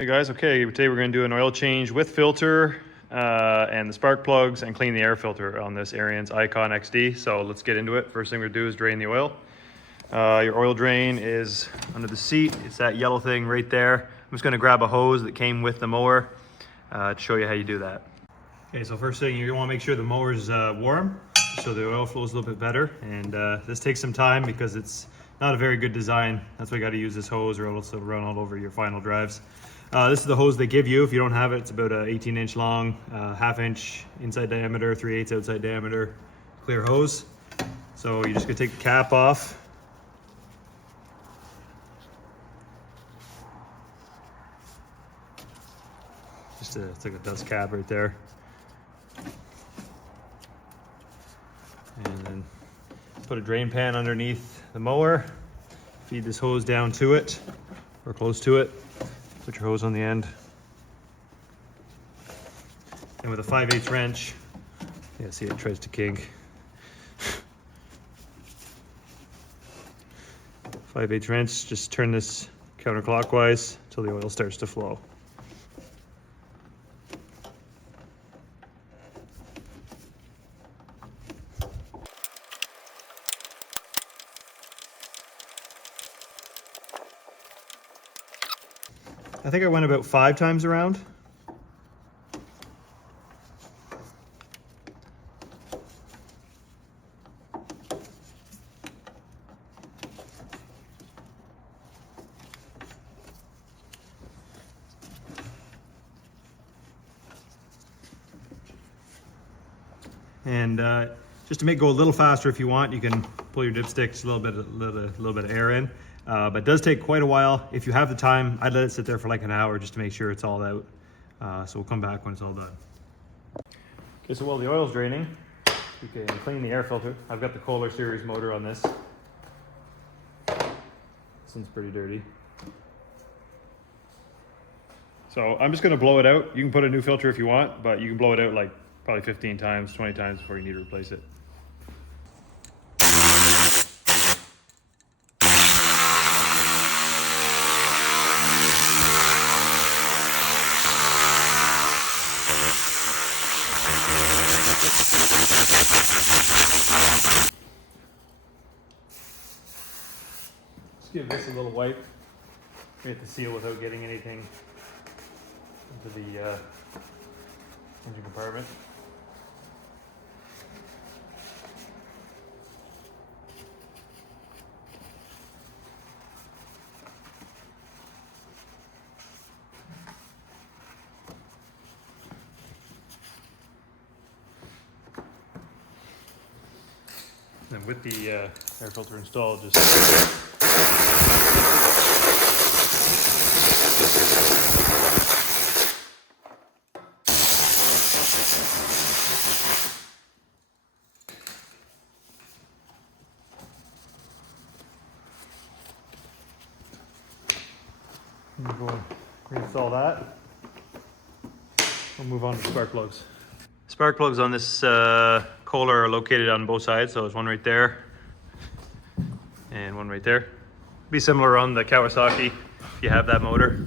Hey guys, okay, today we're going to do an oil change with filter and the spark plugs and clean the air filter on this Ariens Ikon XD. So let's get into it. First thing we're going to do is drain the oil. Your oil drain is under the seat. It's that yellow thing right there. I'm just going to grab a hose that came with the mower to show you how you do that. Okay, so first thing, you want to make sure the mower is warm so the oil flows a little bit better. And this takes some time because it's not a very good design. That's why you got to use this hose or else it'll run all over your final drives. This is the hose they give you. If you don't have it, it's about an 18-inch long, half-inch inside diameter, 3/8 outside diameter clear hose. So you're just gonna take the cap off. It's like a dust cap right there. And then put a drain pan underneath the mower. Feed this hose down to it, or close to it. Put your hose on the end. And with a 5/8 wrench, yeah, see it tries to kink. 5/8 wrench, just turn this counterclockwise until the oil starts to flow. I think I went about 5 times around. And just to make it go a little faster, if you want, you can pull your dipsticks a little bit of air in. But it does take quite a while. If you have the time, I'd let it sit there for like an hour just to make sure it's all out. So we'll come back when it's all done. Okay, so while the oil's draining, you can clean the air filter. I've got the Kohler series motor on this. This one's pretty dirty. So I'm just gonna blow it out. You can put a new filter if you want, but you can blow it out like probably 15 times, 20 times before you need to replace it. Just give this a little wipe. We have to seal without getting anything into the engine compartment. And with the air filter installed, just go and reinstall that. We'll move on to spark plugs. Spark plugs on this Kohler are located on both sides, so there's one right there and one right there. Be similar on the Kawasaki if you have that motor.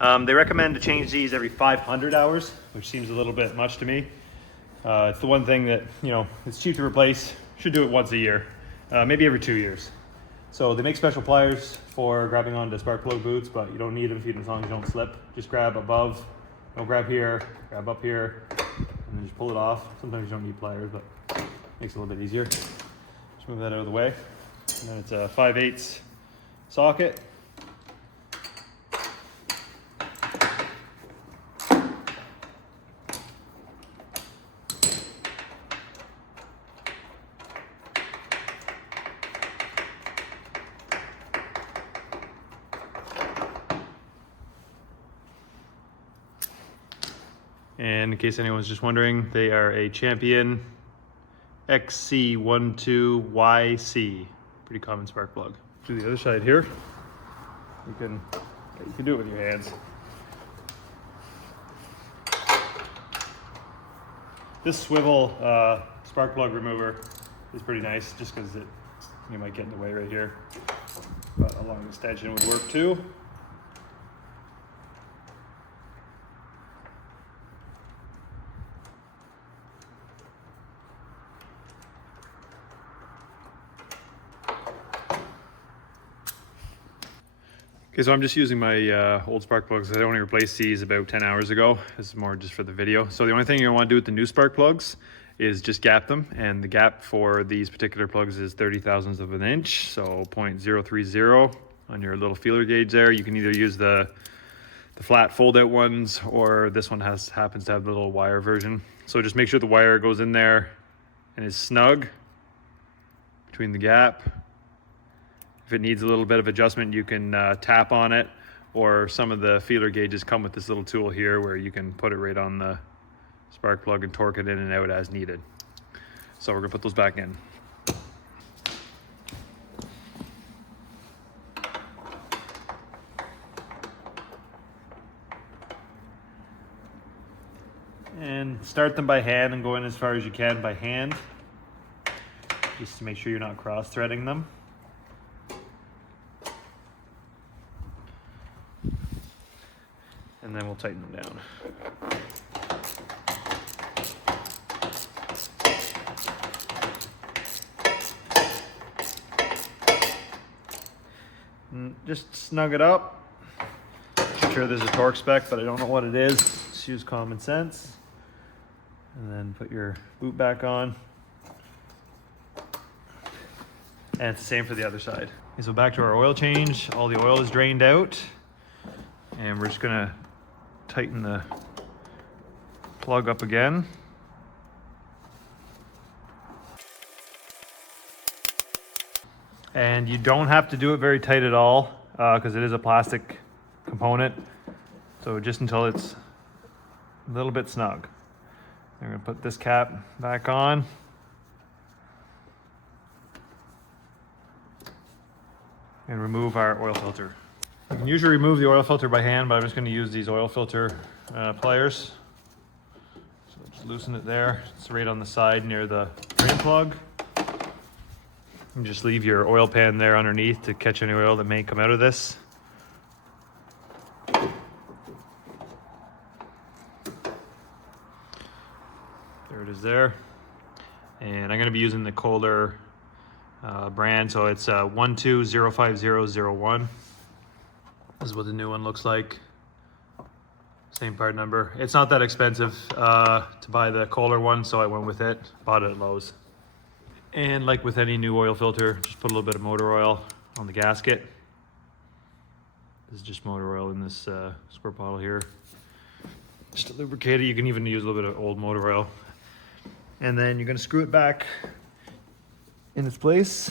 They recommend to change these every 500 hours, which seems a little bit much to me. It's the one thing that, you know, it's cheap to replace. Should do it once a year, maybe every 2 years. So they make special pliers for grabbing onto spark plug boots, but you don't need them as long as you don't slip. Just grab above, don't grab here, grab up here, and then just pull it off. Sometimes you don't need pliers, but it makes it a little bit easier. Just move that out of the way. And then it's a 5/8 socket. And in case anyone's just wondering, they are a Champion XC12YC. Pretty common spark plug. Do the other side here. You can do it with your hands. This swivel spark plug remover is pretty nice, just because you might get in the way right here. But a long extension would work too. Okay, so I'm just using my old spark plugs. I only replaced these about 10 hours ago. This is more just for the video. So the only thing you want to do with the new spark plugs is just gap them. And the gap for these particular plugs is 30,000ths of an inch. So 0.030 on your little feeler gauge there. You can either use the flat fold out ones, or this one happens to have the little wire version. So just make sure the wire goes in there and is snug between the gap. If it needs a little bit of adjustment, you can tap on it, or some of the feeler gauges come with this little tool here where you can put it right on the spark plug and torque it in and out as needed. So we're gonna put those back in. And start them by hand and go in as far as you can by hand, just to make sure you're not cross-threading them. And then we'll tighten them down. And just snug it up. I'm sure there's a torque spec, but I don't know what it is. Just use common sense. And then put your boot back on. And it's the same for the other side. Okay, so back to our oil change. All the oil is drained out. And we're just gonna tighten the plug up again. And you don't have to do it very tight at all, because it is a plastic component. So just until it's a little bit snug. I'm gonna put this cap back on. And remove our oil filter. You can usually remove the oil filter by hand, but I'm just going to use these oil filter pliers. So just loosen it there. It's right on the side near the drain plug. And just leave your oil pan there underneath to catch any oil that may come out of this. There it is there. And I'm going to be using the Kohler brand, so it's 120501. This is what the new one looks like. Same part number. It's not that expensive to buy the Kohler one, so I went with it. Bought it at Lowe's. And like with any new oil filter, just put a little bit of motor oil on the gasket. This is just motor oil in this squirt bottle here. Just to lubricate it. You can even use a little bit of old motor oil. And then you're going to screw it back in its place.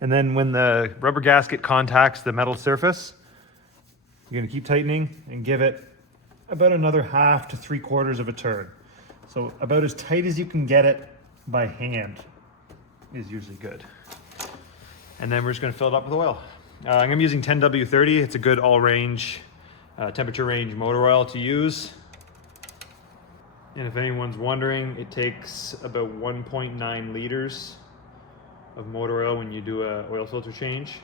And then when the rubber gasket contacts the metal surface, you're gonna keep tightening and give it about another 1/2 to 3/4 of a turn. So about as tight as you can get it by hand is usually good. And then we're just gonna fill it up with oil. I'm gonna be using 10W30. It's a good all range, temperature range motor oil to use. And if anyone's wondering, it takes about 1.9 liters of motor oil when you do a oil filter change,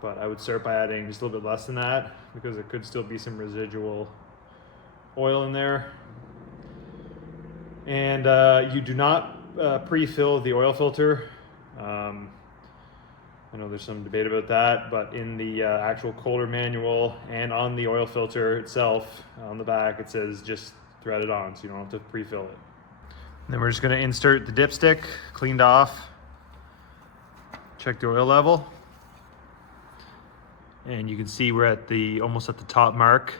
but I would start by adding just a little bit less than that, because there could still be some residual oil in there. And you do not pre-fill the oil filter. I know there's some debate about that, but in the actual Kohler manual and on the oil filter itself on the back, it says just thread it on, so you don't have to pre-fill it. And then we're just going to insert the dipstick, cleaned off. Check the oil level, and you can see we're at almost at the top mark.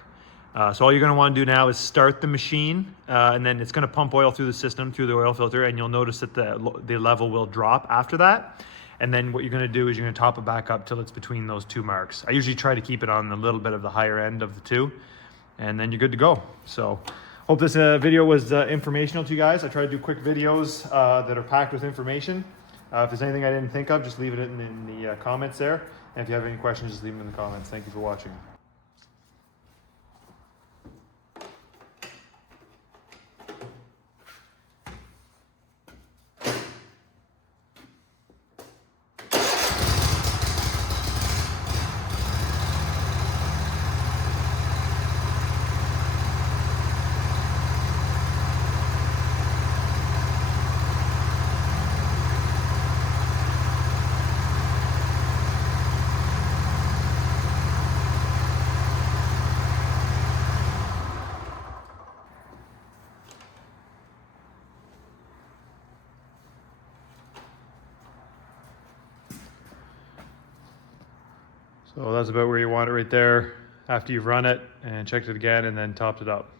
So all you're going to want to do now is start the machine, and then it's going to pump oil through the system, through the oil filter, and you'll notice that the level will drop after that. And then what you're going to do is you're going to top it back up till it's between those two marks. I usually try to keep it on a little bit of the higher end of the two, and then you're good to go. So hope this video was informational to you guys. I try to do quick videos that are packed with information. If there's anything I didn't think of, just leave it in the comments there. And if you have any questions, just leave them in the comments. Thank you for watching. So that's about where you want it right there after you've run it and checked it again and then topped it up.